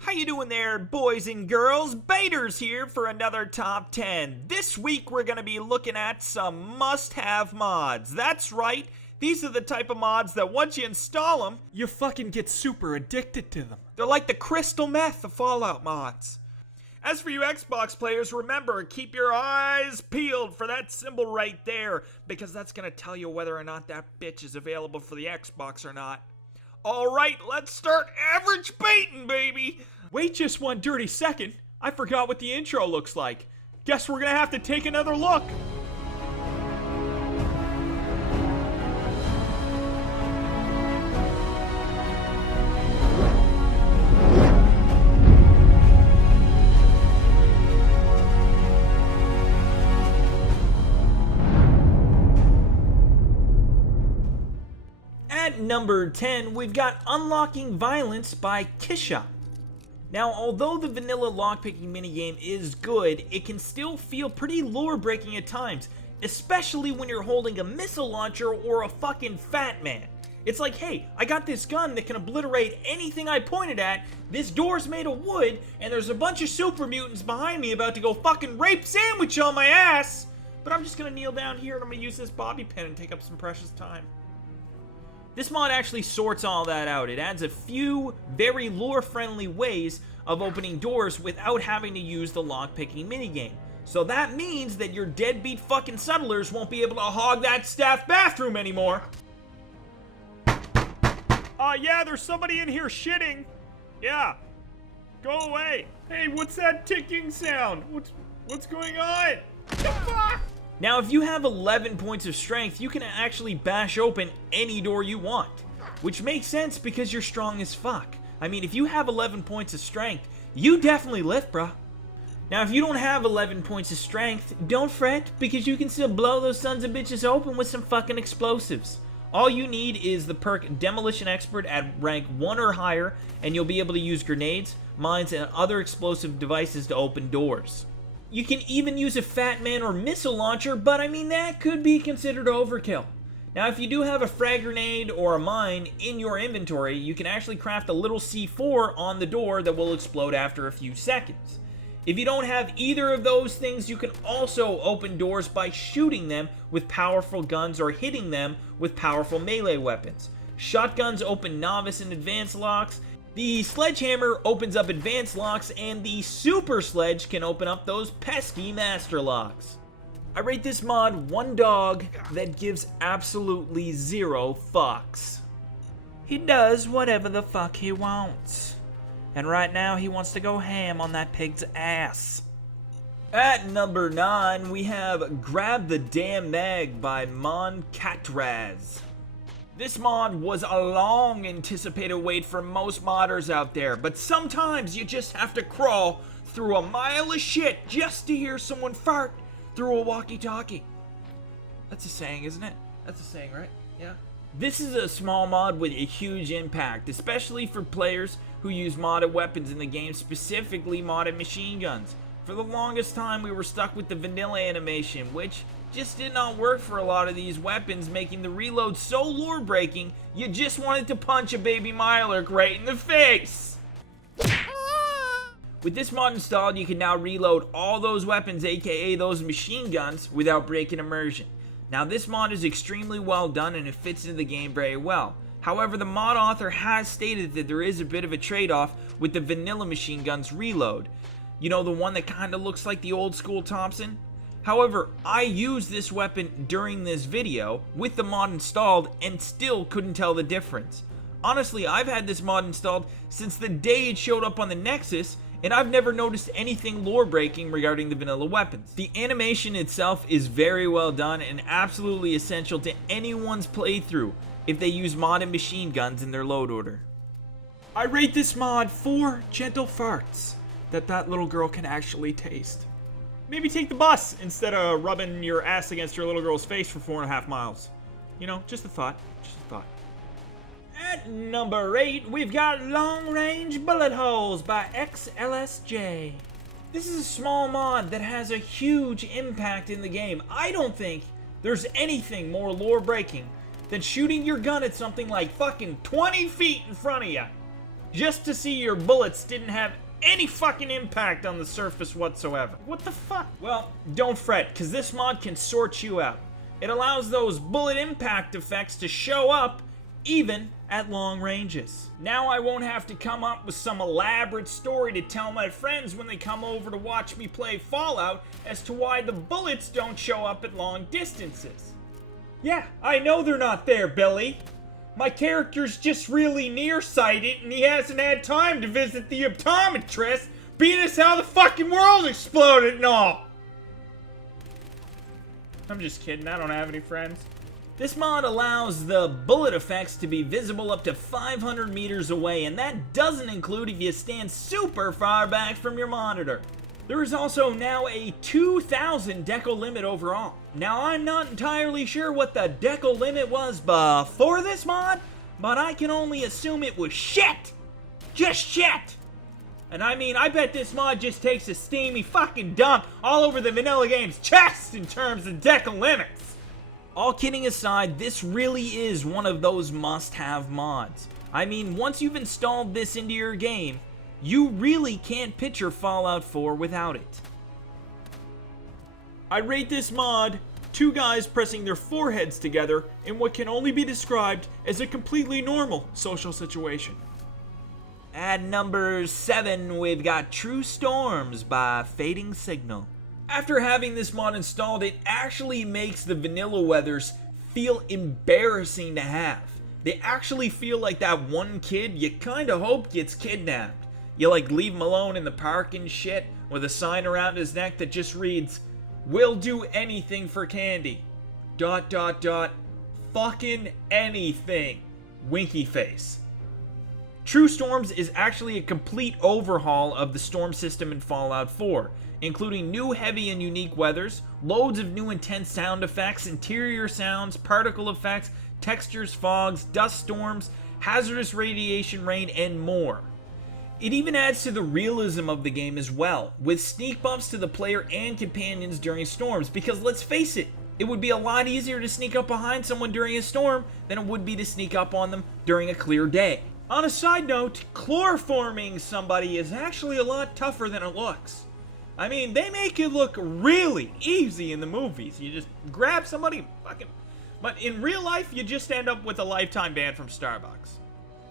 How you doing there, boys and girls? Baiters here for another Top 10. This week we're going to be looking at some must-have mods. That's right, these are the type of mods that once you install them, You fucking get super addicted to them. they're like the crystal meth of Fallout mods. As for you Xbox players, remember, keep your eyes peeled for that symbol right there, because that's going to tell you whether or not that bitch is available for the Xbox or not. Alright, let's start average baiting, baby! Wait just one dirty second. I forgot what the intro looks like. Guess we're gonna have to take another look. At number 10, we've got Unlocking Violence by Kisha. Now, although the vanilla lockpicking minigame is good, it can still feel pretty lore-breaking at times, especially when you're holding a missile launcher or a fucking fat man. It's like, hey, I got this gun that can obliterate anything I pointed at, this door's made of wood, and there's a bunch of super mutants behind me about to go fucking rape sandwich on my ass! But I'm just gonna kneel down here and I'm gonna use this bobby pin and take up some precious time. This mod actually sorts all that out. It adds a few very lore-friendly ways of opening doors without having to use the lockpicking minigame. So that means that your deadbeat fucking settlers won't be able to hog that staff bathroom anymore. Yeah, there's somebody in here shitting. Yeah. Go away. Hey, what's that ticking sound? What's going on? What the fuck? Now, if you have 11 points of strength, you can actually bash open any door you want. Which makes sense because you're strong as fuck. I mean, if you have 11 points of strength, you definitely lift, bruh. Now, if you don't have 11 points of strength, don't fret, because you can still blow those sons of bitches open with some fucking explosives. All you need is the perk Demolition Expert at rank 1 or higher, and you'll be able to use grenades, mines, and other explosive devices to open doors. You can even use a Fat Man or missile launcher, but I mean, that could be considered overkill. Now, if you do have a frag grenade or a mine in your inventory, you can actually craft a little C4 on the door that will explode after a few seconds. If you don't have either of those things, you can also open doors by shooting them with powerful guns or hitting them with powerful melee weapons. Shotguns open novice and advanced locks. The sledgehammer opens up advanced locks, and the super sledge can open up those pesky master locks. I rate this mod one dog that gives absolutely zero fucks. He does whatever the fuck he wants. And right now he wants to go ham on that pig's ass. At number 9, we have Grab the Damn Mag by Mon Catraz. This mod was a long anticipated wait for most modders out there, but sometimes you just have to crawl through a mile of shit just to hear someone fart through a walkie-talkie. That's a saying, isn't it? That's a saying, right? Yeah. This is a small mod with a huge impact, especially for players who use modded weapons in the game, specifically modded machine guns. For the longest time, we were stuck with the vanilla animation, which just did not work for a lot of these weapons, making the reload so lore-breaking, you just wanted to punch a baby Mirelurk right in the face! With this mod installed, you can now reload all those weapons, aka those machine guns, without breaking immersion. Now, this mod is extremely well done and it fits into the game very well. However, the mod author has stated that there is a bit of a trade-off with the vanilla machine guns reload. You know, the one that kind of looks like the old school Thompson? However, I used this weapon during this video with the mod installed and still couldn't tell the difference. Honestly, I've had this mod installed since the day it showed up on the Nexus, and I've never noticed anything lore-breaking regarding the vanilla weapons. The animation itself is very well done and absolutely essential to anyone's playthrough if they use modded machine guns in their load order. I rate this mod 4 gentle farts that little girl can actually taste. Maybe take the bus instead of rubbing your ass against your little girl's face for 4.5 miles. You know, just a thought. Just a thought. At number 8, we've got Long Range Bullet Holes by XLSJ. This is a small mod that has a huge impact in the game. I don't think there's anything more lore-breaking than shooting your gun at something like fucking 20 feet in front of you. just to see your bullets didn't have any fucking impact on the surface whatsoever. What the fuck? Well, don't fret, because this mod can sort you out. It allows those bullet impact effects to show up even at long ranges. Now I won't have to come up with some elaborate story to tell my friends when they come over to watch me play Fallout as to why the bullets don't show up at long distances. Yeah, I know they're not there, Billy. My character's just really nearsighted and he hasn't had time to visit the optometrist, being as how the fucking world exploded and all. I'm just kidding, I don't have any friends. This mod allows the bullet effects to be visible up to 500 meters away, and that doesn't include if you stand super far back from your monitor. There is also now a 2,000 decal limit overall. Now I'm not entirely sure what the decal limit was before this mod, but I can only assume it was shit! Just shit! And I mean, I bet this mod just takes a steamy fucking dump all over the vanilla game's chest in terms of decal limits. All kidding aside, this really is one of those must-have mods. I mean, once you've installed this into your game, you really can't picture Fallout 4 without it. I rate this mod 2 guys pressing their foreheads together in what can only be described as a completely normal social situation. At number 7, we've got True Storms by Fading Signal. After having this mod installed, it actually makes the vanilla weathers feel embarrassing to have. They actually feel like that one kid you kinda hope gets kidnapped. You like leave him alone in the park and shit with a sign around his neck that just reads, "We'll do anything for candy. ... Fucking anything. Winky face." True Storms is actually a complete overhaul of the storm system in Fallout 4, including new heavy and unique weathers, loads of new intense sound effects, interior sounds, particle effects, textures, fogs, dust storms, hazardous radiation rain, and more. It even adds to the realism of the game as well, with sneak buffs to the player and companions during storms, because let's face it, it would be a lot easier to sneak up behind someone during a storm than it would be to sneak up on them during a clear day. On a side note, chloroforming somebody is actually a lot tougher than it looks. I mean, they make it look really easy in the movies. You just grab somebody and fucking... But in real life, you just end up with a lifetime ban from Starbucks.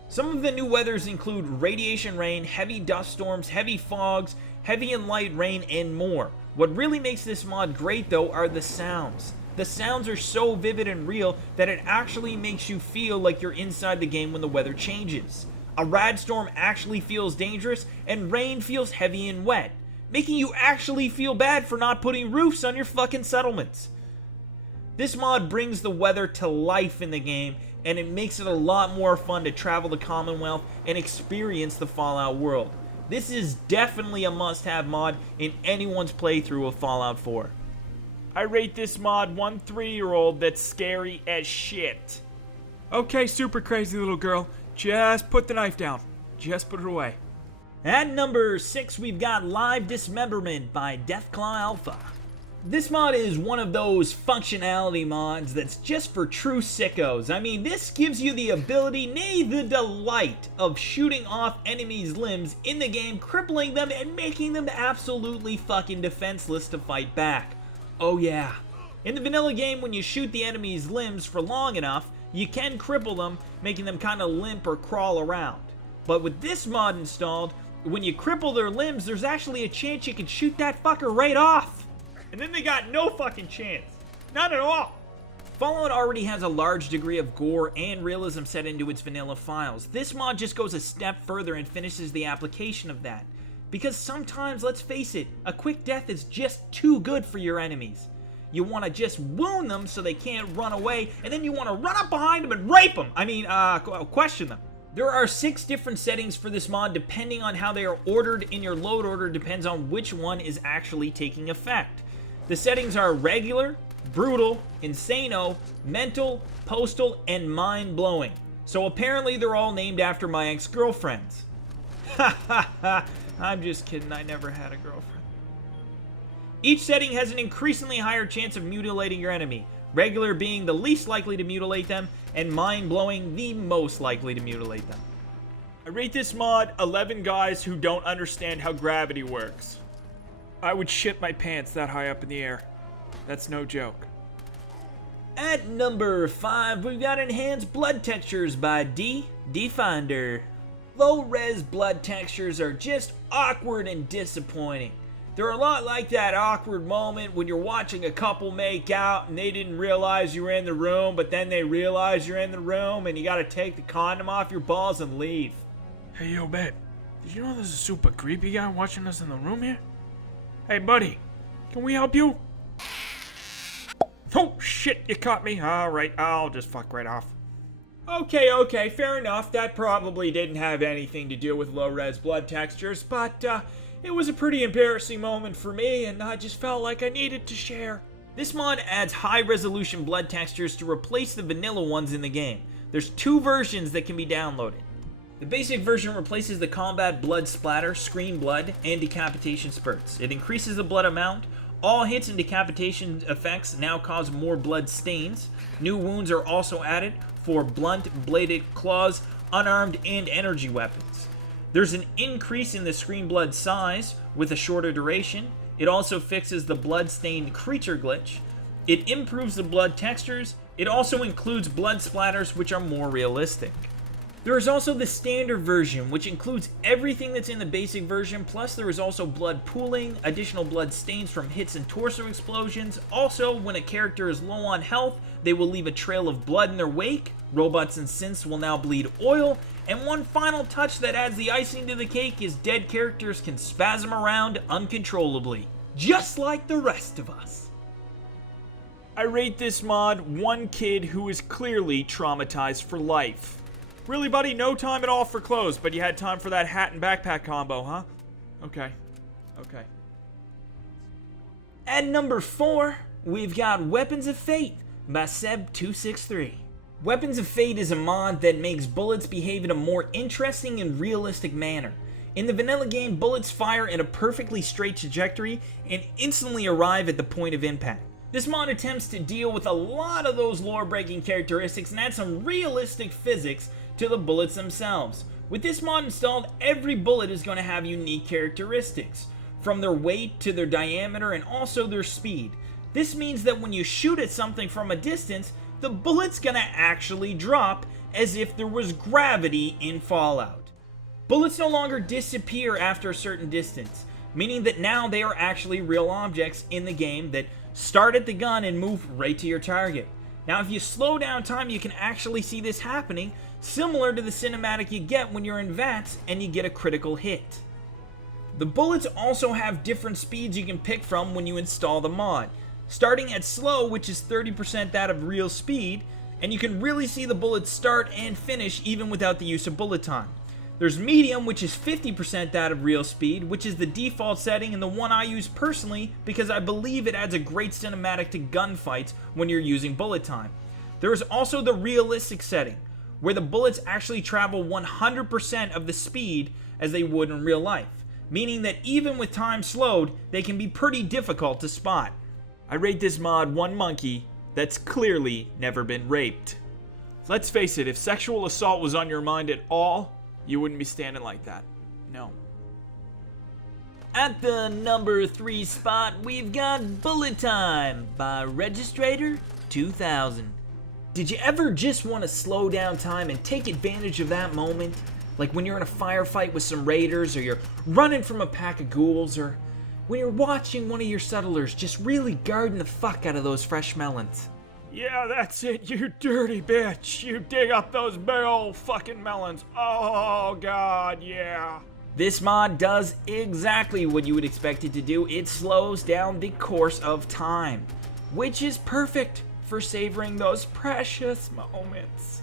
Some of the new weathers include radiation rain, heavy dust storms, heavy fogs, heavy and light rain, and more. What really makes this mod great, though, are the sounds. The sounds are so vivid and real that it actually makes you feel like you're inside the game when the weather changes. A rad storm actually feels dangerous, and rain feels heavy and wet, making you actually feel bad for not putting roofs on your fucking settlements. This mod brings the weather to life in the game, and it makes it a lot more fun to travel the Commonwealth and experience the Fallout world. This is definitely a must-have mod in anyone's playthrough of Fallout 4. I rate this mod 1 3-year-old that's scary as shit. Okay, super crazy little girl, just put the knife down. Just put it away. At number 6, we've got Live Dismemberment by Deathclaw Alpha. This mod is one of those functionality mods that's just for true sickos. I mean, this gives you the ability, nay the delight, of shooting off enemies' limbs in the game, crippling them and making them absolutely fucking defenseless to fight back. Oh yeah. In the vanilla game, when you shoot the enemy's limbs for long enough, you can cripple them, making them kind of limp or crawl around. But with this mod installed, when you cripple their limbs, there's actually a chance you can shoot that fucker right off. And then they got no fucking chance. None at all. Fallout already has a large degree of gore and realism set into its vanilla files. This mod just goes a step further and finishes the application of that. Because sometimes, let's face it, a quick death is just too good for your enemies. You want to just wound them so they can't run away, and then you want to run up behind them and rape them. Question them. There are 6 different settings for this mod depending on how they are ordered in your load order, depends on which one is actually taking effect. The settings are regular, brutal, insano, mental, postal, and mind-blowing. So apparently they're all named after my ex-girlfriends. Ha ha ha, I'm just kidding, I never had a girlfriend. Each setting has an increasingly higher chance of mutilating your enemy, regular being the least likely to mutilate them, and mind-blowing the most likely to mutilate them. I rate this mod 11 guys who don't understand how gravity works. I would shit my pants that high up in the air. That's no joke. At number 5, we've got enhanced blood textures by Definder. Low-res blood textures are just awkward and disappointing. They're a lot like that awkward moment when you're watching a couple make out and they didn't realize you were in the room, but then they realize you're in the room and you gotta take the condom off your balls and leave. Hey, yo, babe. Did you know there's a super creepy guy watching us in the room here? Hey, buddy. Can we help you? Oh, shit, you caught me. All right, I'll just fuck right off. Okay, fair enough. That probably didn't have anything to do with low-res blood textures, but it was a pretty embarrassing moment for me, and I just felt like I needed to share. This mod adds high-resolution blood textures to replace the vanilla ones in the game. There's 2 versions that can be downloaded. The basic version replaces the combat blood splatter, screen blood, and decapitation spurts. It increases the blood amount. All hits and decapitation effects now cause more blood stains. New wounds are also added for blunt, bladed claws, unarmed, and energy weapons. There's an increase in the screen blood size with a shorter duration. It also fixes the blood-stained creature glitch. It improves the blood textures. It also includes blood splatters, which are more realistic. There is also the standard version, which includes everything that's in the basic version, plus there is also blood pooling, additional blood stains from hits and torso explosions. Also, when a character is low on health, they will leave a trail of blood in their wake. Robots and synths will now bleed oil. And one final touch that adds the icing to the cake is dead characters can spasm around uncontrollably, just like the rest of us. I rate this mod 1 kid who is clearly traumatized for life. Really, buddy? No time at all for clothes, but you had time for that hat and backpack combo, huh? Okay. At number 4, we've got Weapons of Fate by Seb263. Weapons of Fate is a mod that makes bullets behave in a more interesting and realistic manner. In the vanilla game, bullets fire in a perfectly straight trajectory and instantly arrive at the point of impact. This mod attempts to deal with a lot of those lore-breaking characteristics and add some realistic physics to the bullets themselves. With this mod installed, every bullet is going to have unique characteristics, from their weight to their diameter and also their speed. This means that when you shoot at something from a distance, the bullet's going to actually drop as if there was gravity in Fallout. Bullets no longer disappear after a certain distance, meaning that now they are actually real objects in the game that start at the gun and move right to your target. Now, if you slow down time, you can actually see this happening, similar to the cinematic you get when you're in VATS and you get a critical hit. The bullets also have different speeds you can pick from when you install the mod. Starting at slow, which is 30% that of real speed, and you can really see the bullets start and finish even without the use of bullet time. There's medium, which is 50% that of real speed, which is the default setting and the one I use personally because I believe it adds a great cinematic to gunfights when you're using bullet time. There is also the realistic setting, where the bullets actually travel 100% of the speed as they would in real life, meaning that even with time slowed, they can be pretty difficult to spot. I rate this mod 1 monkey that's clearly never been raped. Let's face it, if sexual assault was on your mind at all, you wouldn't be standing like that. No. At the number 3 spot, we've got Bullet Time by Registrator 2000. Did you ever just want to slow down time and take advantage of that moment? Like when you're in a firefight with some raiders, or you're running from a pack of ghouls, or when you're watching one of your settlers just really guarding the fuck out of those fresh melons. Yeah, that's it, you dirty bitch. You dig up those big old fucking melons. Oh, God, yeah. This mod does exactly what you would expect it to do. It slows down the course of time, which is perfect for savoring those precious moments.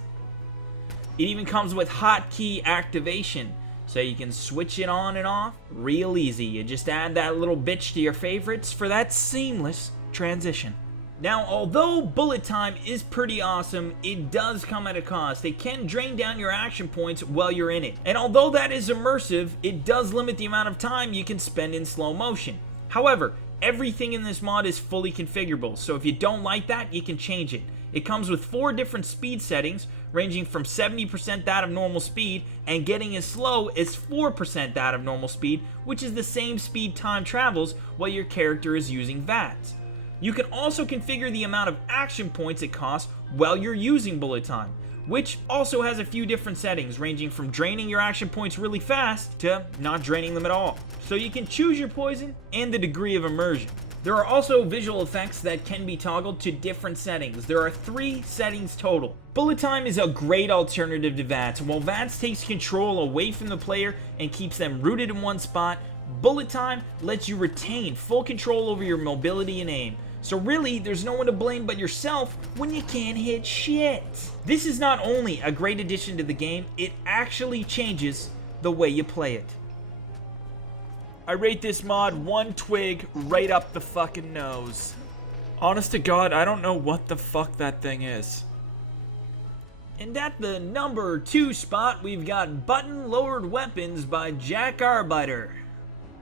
It even comes with hotkey activation, so you can switch it on and off real easy. You just add that little bitch to your favorites for that seamless transition. Now, although bullet time is pretty awesome, it does come at a cost. It can drain down your action points while you're in it. And although that is immersive, it does limit the amount of time you can spend in slow motion. However, everything in this mod is fully configurable, so if you don't like that, you can change it. It comes with 4 different speed settings, ranging from 70% that of normal speed and getting as slow as 4% that of normal speed, which is the same speed time travels while your character is using VATS. You can also configure the amount of action points it costs while you're using bullet time, which also has a few different settings, ranging from draining your action points really fast to not draining them at all. So you can choose your poison and the degree of immersion. There are also visual effects that can be toggled to different settings. There are 3 settings total. Bullet time is a great alternative to VATS. While VATS takes control away from the player and keeps them rooted in one spot, bullet time lets you retain full control over your mobility and aim. So really, there's no one to blame but yourself when you can't hit shit. This is not only a great addition to the game, it actually changes the way you play it. I rate this mod 1 twig right up the fucking nose. Honest to God, I don't know what the fuck that thing is. And at the number 2 spot, we've got Button-Lowered Weapons by Jack Arbiter.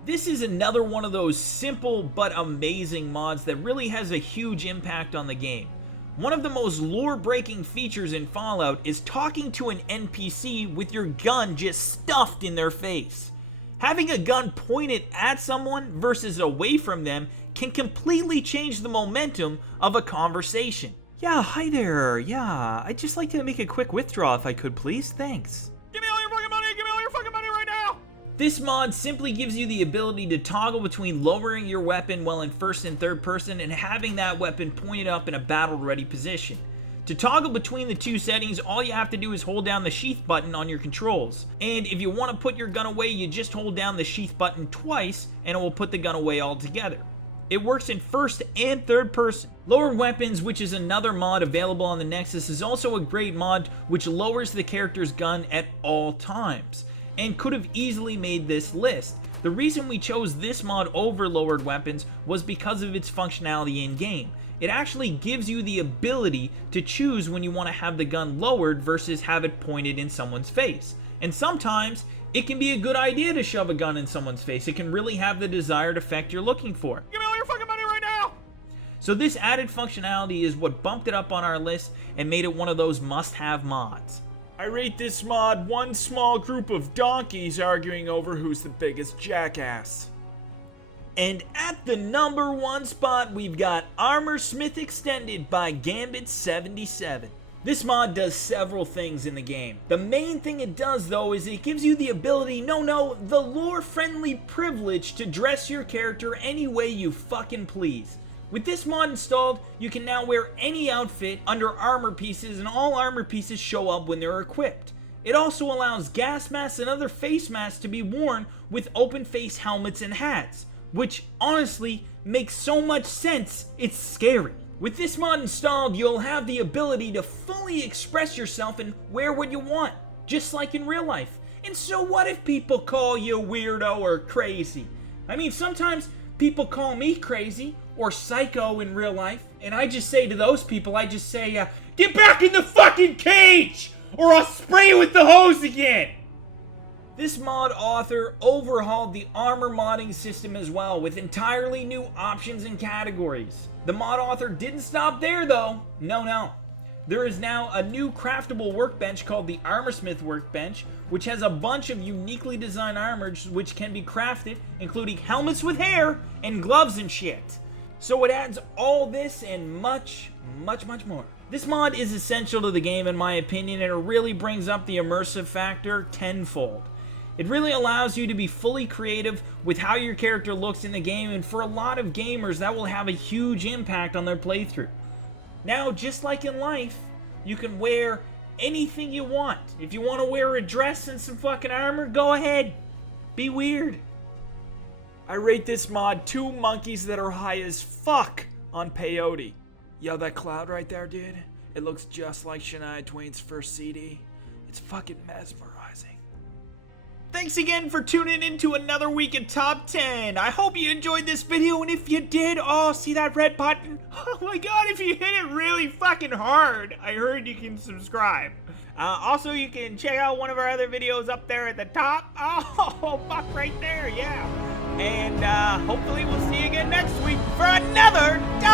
This is another one of those simple but amazing mods that really has a huge impact on the game. One of the most lore-breaking features in Fallout is talking to an NPC with your gun just stuffed in their face. Having a gun pointed at someone versus away from them can completely change the momentum of a conversation. Yeah, hi there. Yeah, I'd just like to make a quick withdrawal if I could, please. Thanks. Give me all your fucking money! Give me all your fucking money right now! This mod simply gives you the ability to toggle between lowering your weapon while in first and third person and having that weapon pointed up in a battle-ready position. To toggle between the 2 settings, all you have to do is hold down the sheath button on your controls. And if you want to put your gun away, you just hold down the sheath button twice and it will put the gun away altogether. It works in first and third person. Lowered Weapons, which is another mod available on the Nexus, is also a great mod which lowers the character's gun at all times, and could have easily made this list. The reason we chose this mod over Lowered Weapons was because of its functionality in game. It actually gives you the ability to choose when you want to have the gun lowered versus have it pointed in someone's face. And sometimes it can be a good idea to shove a gun in someone's face. It can really have the desired effect you're looking for. Give me all your fucking money right now! So this added functionality is what bumped it up on our list and made it one of those must-have mods. I rate this mod 1 small group of donkeys arguing over who's the biggest jackass. And at the number 1 spot, we've got Armorsmith Extended by Gambit77. This mod does several things in the game. The main thing it does, though, is it gives you the ability, the lore-friendly privilege to dress your character any way you fucking please. With this mod installed, you can now wear any outfit under armor pieces, and all armor pieces show up when they're equipped. It also allows gas masks and other face masks to be worn with open face helmets and hats, which honestly makes so much sense, it's scary. With this mod installed, you'll have the ability to fully express yourself and wear what you want, just like in real life. And so what if people call you weirdo or crazy? I mean, sometimes people call me crazy or psycho in real life, and I just say to those people, get back in the fucking cage, or I'll spray you with the hose again! This mod author overhauled the armor modding system as well, with entirely new options and categories. The mod author didn't stop there though. No. There is now a new craftable workbench called the Armorsmith workbench, which has a bunch of uniquely designed armors which can be crafted, including helmets with hair and gloves and shit. So it adds all this and much more. This mod is essential to the game in my opinion, and it really brings up the immersive factor tenfold. It really allows you to be fully creative with how your character looks in the game, and for a lot of gamers that will have a huge impact on their playthrough. Now, just like in life, you can wear anything you want. If you want to wear a dress and some fucking armor, go ahead. Be weird. I rate this mod 2 monkeys that are high as fuck on peyote. Yo, that cloud right there, dude, it looks just like Shania Twain's first CD. It's fucking mesmerizing. Thanks again for tuning in to another week of Top 10. I hope you enjoyed this video, and if you did, see that red button? Oh my god, if you hit it really fucking hard, I heard you can subscribe. Also, you can check out one of our other videos up there at the top. Oh, fuck, right there, yeah. And hopefully we'll see you again next week for another Top